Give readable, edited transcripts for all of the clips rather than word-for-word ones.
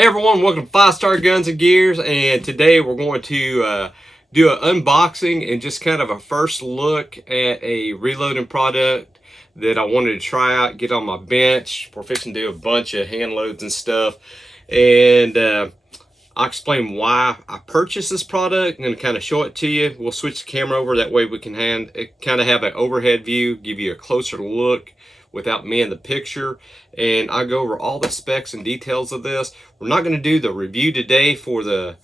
Hey everyone, welcome to 5 Star Guns and Gears, and today we're going to do an unboxing and just kind of a first look at a reloading product that I wanted to try out, get on my bench. We're fixing to do a bunch of hand loads and stuff, and I'll explain why I purchased this product and kind of show it to you. We'll switch the camera over, that way we can kind of have an overhead view, give you a closer look without me in the picture, and I'll go over all the specs and details of this. We're not going to do the review today for the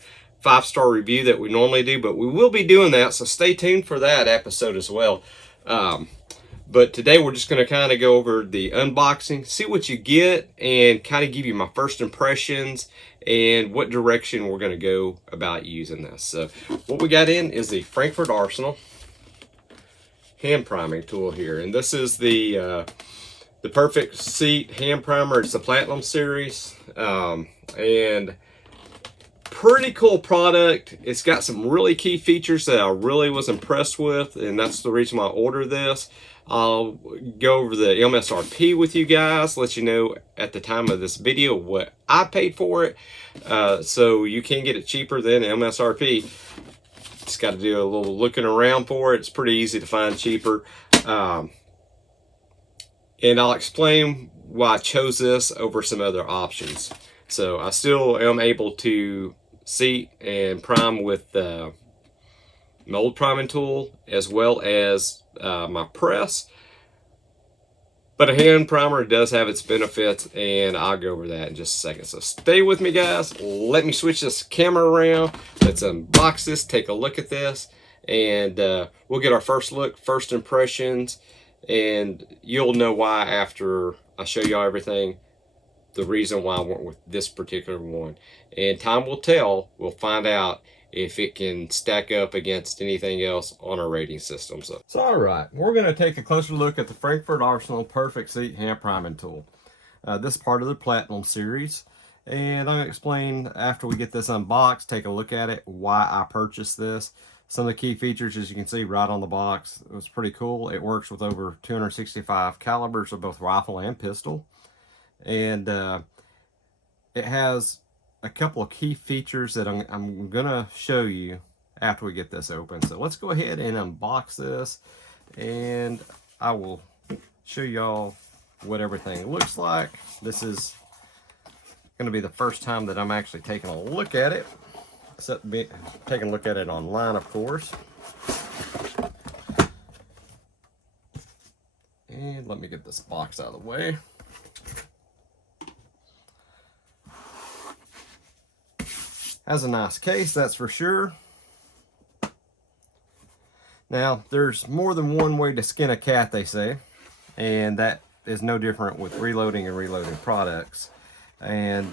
5-star review that we normally do, but we will be doing that, so stay tuned for that episode as well. But today we're just going to kind of go over the unboxing, see what you get, and kind of give you my first impressions and what direction we're going to go about using this. So what we got in is the Frankford Arsenal hand priming tool here, and this is the Perfect Seat hand primer. It's the Platinum series, and pretty cool product. It's got some really key features that I really was impressed with, and that's the reason why I ordered this. I'll go over the MSRP with you guys, let you know at the time of this video what I paid for it, so you can get it cheaper than MSRP. Just got to do a little looking around for it. It's pretty easy to find cheaper. And I'll explain why I chose this over some other options. So I still am able to seat and prime with the mold priming tool as well as my press. But a hand primer does have its benefits, and I'll go over that in just a second. So stay with me, guys. Let me switch this camera around. Let's unbox this, take a look at this, and we'll get our first look, first impressions, and you'll know why after I show y'all everything, the reason why I went with this particular one. And time will tell. We'll find out if it can stack up against anything else on our rating system. So all right, we're going to take a closer look at the Frankford Arsenal Perfect Seat hand priming tool. This is part of the Platinum series, and I'm going to explain after we get this unboxed, take a look at it, why I purchased this. Some of the key features, as you can see right on the box, it was pretty cool. It works with over 265 calibers of both rifle and pistol, and it has a couple of key features that I'm gonna show you after we get this open. So let's go ahead and unbox this, and I will show y'all what everything looks like. This is gonna be the first time that I'm actually taking a look at it, except taking a look at it online, of course. And let me get this box out of the way. Has a nice case, that's for sure. Now, there's more than one way to skin a cat, they say, and that is no different with reloading and reloading products. And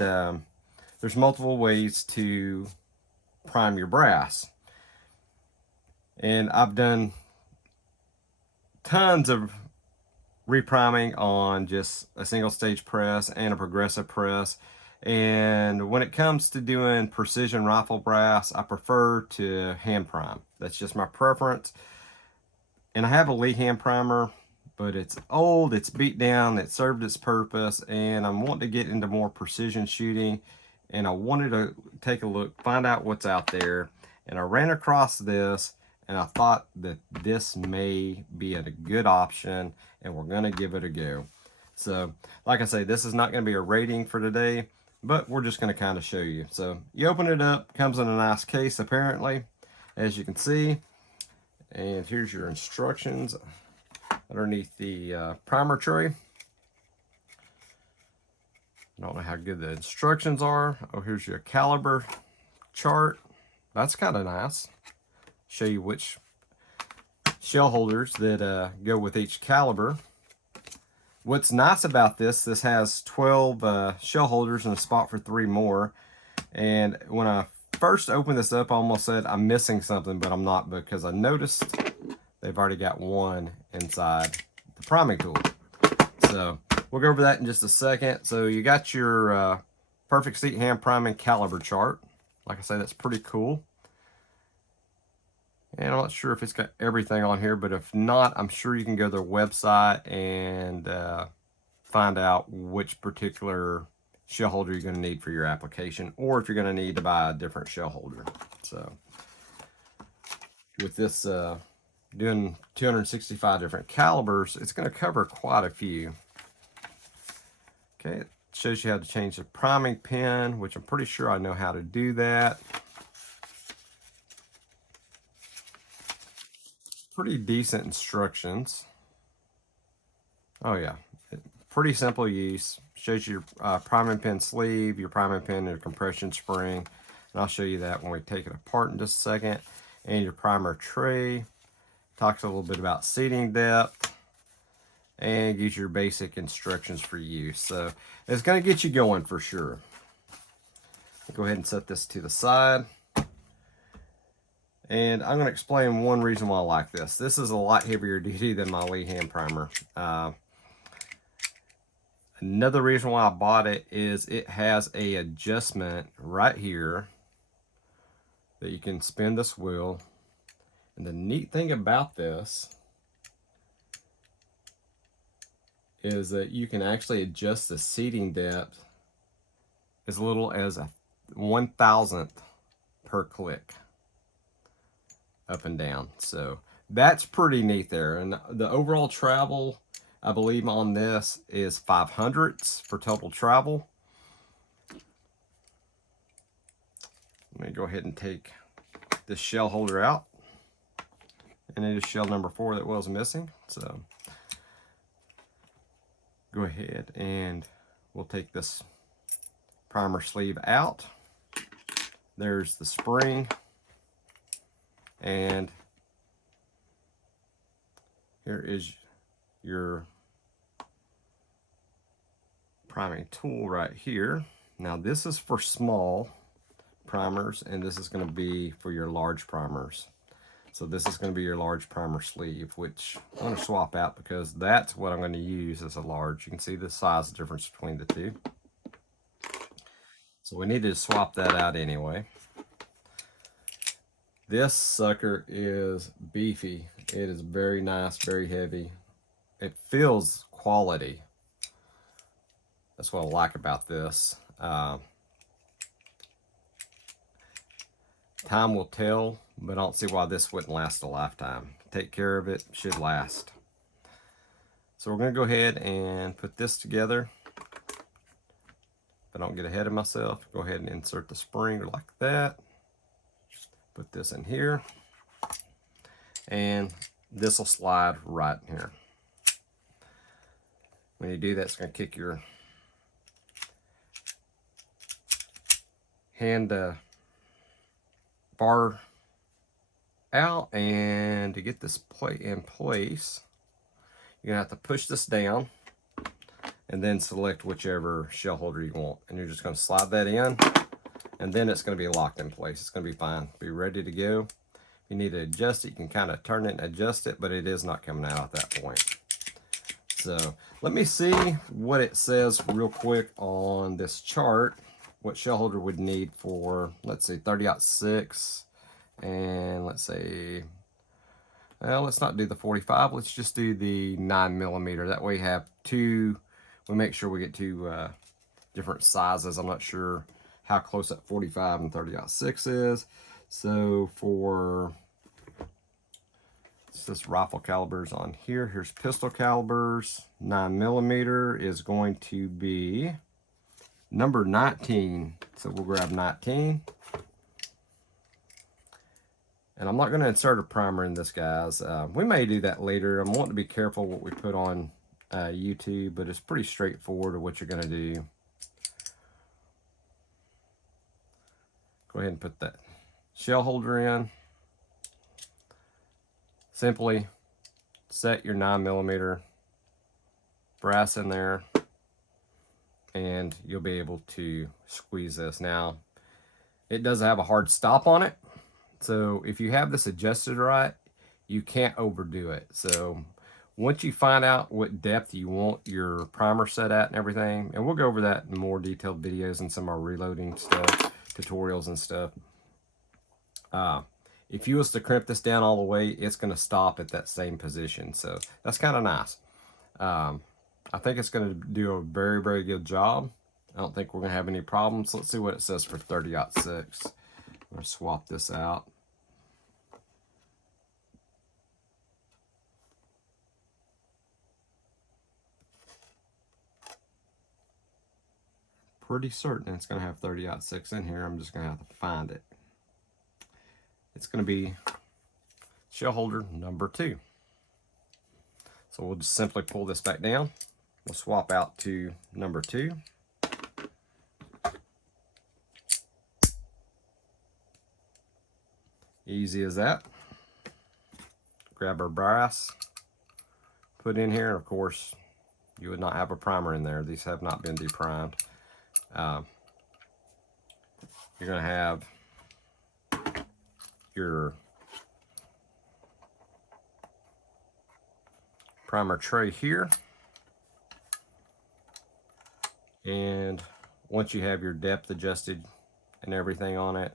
there's multiple ways to prime your brass. And I've done tons of repriming on just a single stage press and a progressive press. And when it comes to doing precision rifle brass, I prefer to hand prime. That's just my preference. And I have a Lee hand primer, but it's old, it's beat down, it served its purpose, and I'm wanting to get into more precision shooting, and I wanted to take a look, find out what's out there. And I ran across this, and I thought that this may be a good option, and we're gonna give it a go. So, like I say, this is not gonna be a rating for today, but we're just going to kind of show you. So you open it up, comes in a nice case apparently, as you can see, and here's your instructions underneath the primer tray. I don't know how good the instructions are. Oh, here's your caliber chart. That's kind of nice. Show you which shell holders that go with each caliber. What's nice about this has 12 shell holders and a spot for 3 more. And when I first opened this up, I almost said I'm missing something, but I'm not, because I noticed they've already got one inside the priming tool. So we'll go over that in just a second. So you got your Perfect Seat hand priming caliber chart. Like I say, that's pretty cool. And I'm not sure if it's got everything on here, but if not, I'm sure you can go to their website and find out which particular shell holder you're going to need for your application, or if you're going to need to buy a different shell holder. So with this doing 265 different calibers, it's going to cover quite a few. Okay, it shows you how to change the priming pin, which I'm pretty sure I know how to do that. Pretty decent instructions. Oh yeah, pretty simple use. Shows your priming pin sleeve, your priming pin, and your compression spring. And I'll show you that when we take it apart in just a second. And your primer tray. Talks a little bit about seating depth. And gives your basic instructions for use. So it's going to get you going for sure. Go ahead and set this to the side. And I'm going to explain one reason why I like this. This is a lot heavier duty than my Lee hand primer. Another reason why I bought it is it has a adjustment right here that you can spin this wheel. And the neat thing about this is that you can actually adjust the seating depth as little as a 1,000th per click up and down. So that's pretty neat there. And the overall travel, I believe on this is 500ths for total travel. Let me go ahead and take this shell holder out. And it is shell number 4 that was missing. So go ahead and we'll take this primer sleeve out. There's the spring. And here is your priming tool right here. Now this is for small primers, and this is going to be for your large primers. So this is going to be your large primer sleeve, which I'm going to swap out because that's what I'm going to use as a large. You can see the size difference between the two. So we need to swap that out anyway. This sucker is beefy. It is very nice, very heavy. It feels quality. That's what I like about this. Time will tell, but I don't see why this wouldn't last a lifetime. Take care of it, should last. So we're going to go ahead and put this together. If I don't get ahead of myself, go ahead and insert the spring like that. Put this in here. And this will slide right in here. When you do that, it's going to kick your hand bar out, and to get this plate in place, you're going to have to push this down and then select whichever shell holder you want. And you're just going to slide that in, and then it's going to be locked in place. It's going to be fine. Be ready to go. If you need to adjust it, you can kind of turn it and adjust it, but it is not coming out at that point. So let me see what it says real quick on this chart, what shell holder would need for, let's say 30-06, and let's say, well, let's not do the 45, let's just do the 9mm. That way we have two, we make sure we get two different sizes. I'm not sure how close that 45 and 30-06 is. So for this rifle calibers on here, here's pistol calibers. 9mm is going to be number 19. So we'll grab 19. And I'm not going to insert a primer in this, guys. We may do that later. I'm wanting to be careful what we put on YouTube, but it's pretty straightforward of what you're going to do. Go ahead and put that shell holder in. Simply set your 9mm brass in there, and you'll be able to squeeze this. Now, it does have a hard stop on it, so if you have this adjusted right, you can't overdo it. So once you find out what depth you want your primer set at and everything, and we'll go over that in more detailed videos and some of our reloading stuff, tutorials and stuff. If you was to crimp this down all the way, it's going to stop at that same position. So that's kind of nice. I think it's going to do a very, very good job. I don't think we're going to have any problems. Let's see what it says for 30-06. I'm going to swap this out. Pretty certain it's going to have 30-06 in here. I'm just going to have to find it. It's going to be shell holder number 2. So we'll just simply pull this back down. We'll swap out to number 2. Easy as that. Grab our brass, put in here, and of course you would not have a primer in there. These have not been deprimed. You're going to have your primer tray here, and once you have your depth adjusted and everything on it,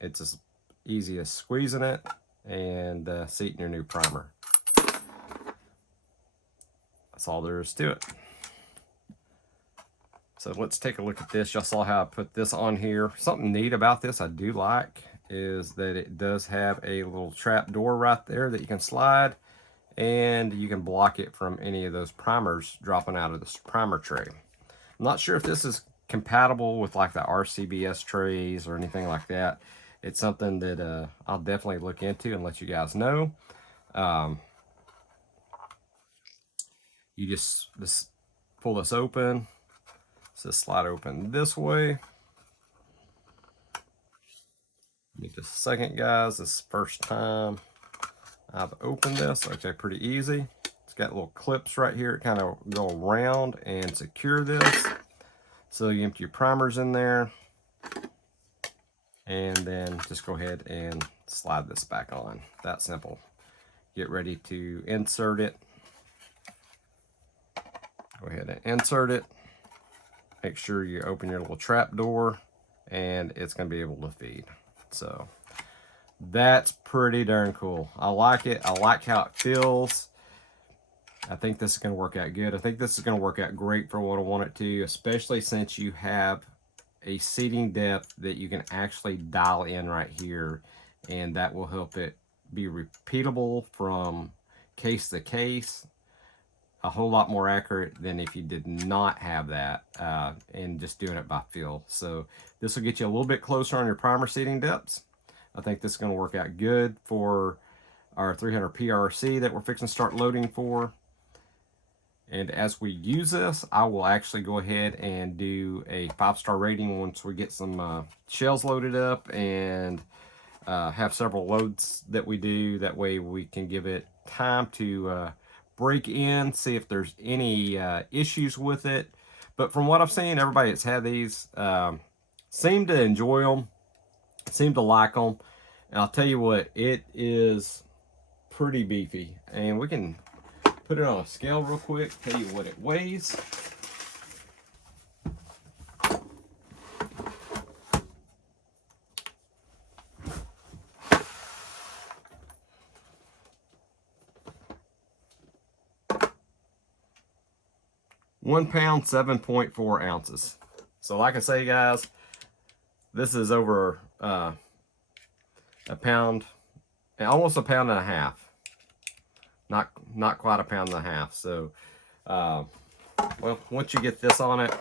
it's as easy as squeezing it and seating your new primer. That's all there is to it. So let's take a look at this. Y'all saw how I put this on here. Something neat about this I do like is that it does have a little trap door right there that you can slide, and you can block it from any of those primers dropping out of this primer tray. I'm not sure if this is compatible with like the RCBS trays or anything like that. It's something that I'll definitely look into and let you guys know. You just pull this open. So slide open this way. Give me just a second, guys. This is the first time I've opened this. Actually, pretty easy. It's got little clips right here. It kind of go around and secure this. So you empty your primers in there, and then just go ahead and slide this back on. That simple. Get ready to insert it. Go ahead and insert it. Make sure you open your little trap door, and it's going to be able to feed. So that's pretty darn cool. I like it. I like how it feels. I think this is going to work out good. I think this is going to work out great for what I want it to, especially since you have a seating depth that you can actually dial in right here, and that will help it be repeatable from case to case. A whole lot more accurate than if you did not have that and just doing it by feel. So this will get you a little bit closer on your primer seating depths. I think this is going to work out good for our 300 PRC that we're fixing to start loading for. And as we use this, I will actually go ahead and do a 5-star rating once we get some shells loaded up and have several loads that we do. That way we can give it time to break in, see if there's any issues with it. But from what I've seen, everybody that's had these seem to enjoy them, seem to like them. And I'll tell you what, it is pretty beefy. And we can put it on a scale real quick, tell you what it weighs. £1 pound, 7.4 ounces. So like I say, guys, this is over a pound, almost a pound and a half. Not quite a pound and a half. So, well, once you get this on it,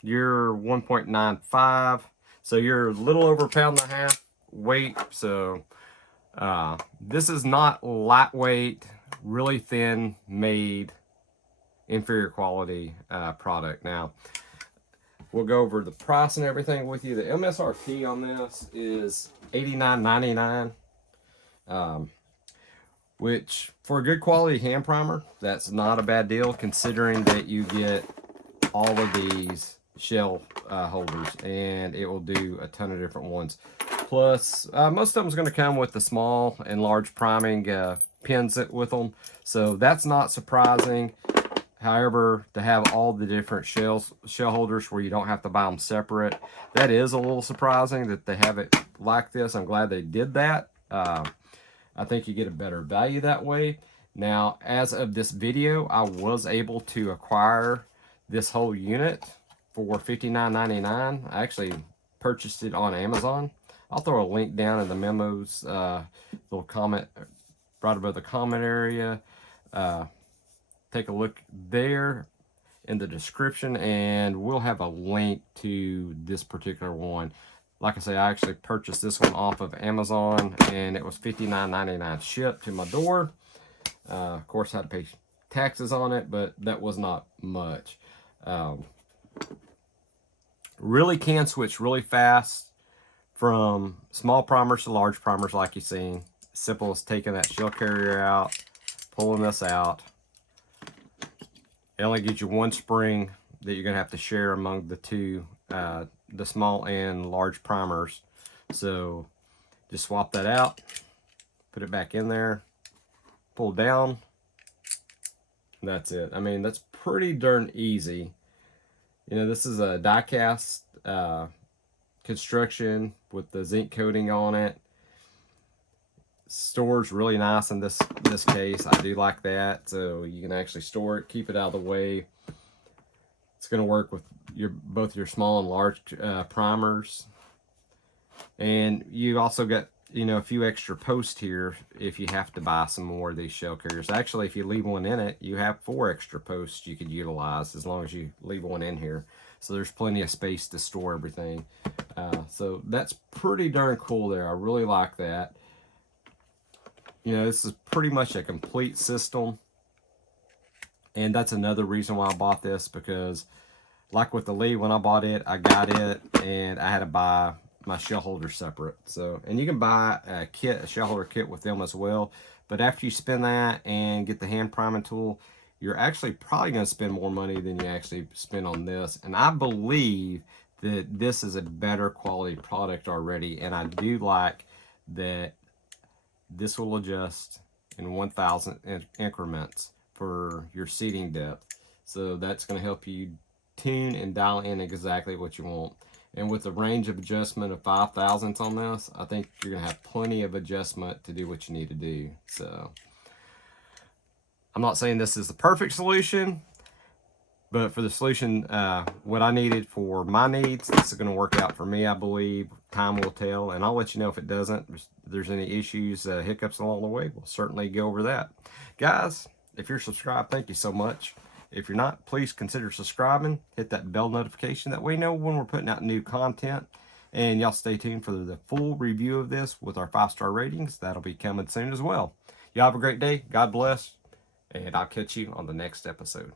you're 1.95. So you're a little over a pound and a half weight. So this is not lightweight, really thin made, inferior quality product. Now we'll go over the price and everything with you. The MSRP on this is $89.99, which for a good quality hand primer, that's not a bad deal, considering that you get all of these shell holders, and it will do a ton of different ones. Plus most of them is going to come with the small and large priming pins with them, so that's not surprising. However, to have all the different shell holders where you don't have to buy them separate, that is a little surprising that they have it like this. I'm glad they did that. I think you get a better value that way. Now, as of this video, I was able to acquire this whole unit for $59.99. I actually purchased it on Amazon. I'll throw a link down in the memos, little comment right above the comment area. Take a look there in the description, and we'll have a link to this particular one. Like I say, I actually purchased this one off of Amazon, and it was $59.99 shipped to my door. Of course, I had to pay taxes on it, but that was not much. Really can switch really fast from small primers to large primers, like you've seen. Simple as taking that shell carrier out, pulling this out. It only gives you one spring that you're going to have to share among the two, the small and large primers. So just swap that out, put it back in there, pull down, and that's it. I mean, that's pretty darn easy. You know, this is a die cast construction with the zinc coating on it. Stores really nice in this case. I do like that, so you can actually store it, keep it out of the way. It's going to work with both your small and large primers, and you also got, you know, a few extra posts here if you have to buy some more of these shell carriers. Actually, if you leave one in it, you have 4 extra posts you could utilize as long as you leave one in here. So there's plenty of space to store everything. So that's pretty darn cool there. I really like that. You know, this is pretty much a complete system. And that's another reason why I bought this, because like with the Lee, when I bought it, I got it and I had to buy my shell holder separate. So, and you can buy a kit, a shell holder kit with them as well. But after you spend that and get the hand priming tool, you're actually probably going to spend more money than you actually spend on this. And I believe that this is a better quality product already. And I do like that this will adjust in 1,000 increments for your seating depth. So that's going to help you tune and dial in exactly what you want. And with a range of adjustment of 5 thousandths on this, I think you're going to have plenty of adjustment to do what you need to do. So I'm not saying this is the perfect solution, but for the solution, what I needed for my needs, this is going to work out for me, I believe. Time will tell, and I'll let you know if it doesn't. If there's any issues, hiccups along the way, we'll certainly go over that. Guys, if you're subscribed, thank you so much. If you're not, please consider subscribing. Hit that bell notification. That way you know when we're putting out new content. And y'all stay tuned for the full review of this with our 5-star ratings. That'll be coming soon as well. Y'all have a great day. God bless. And I'll catch you on the next episode.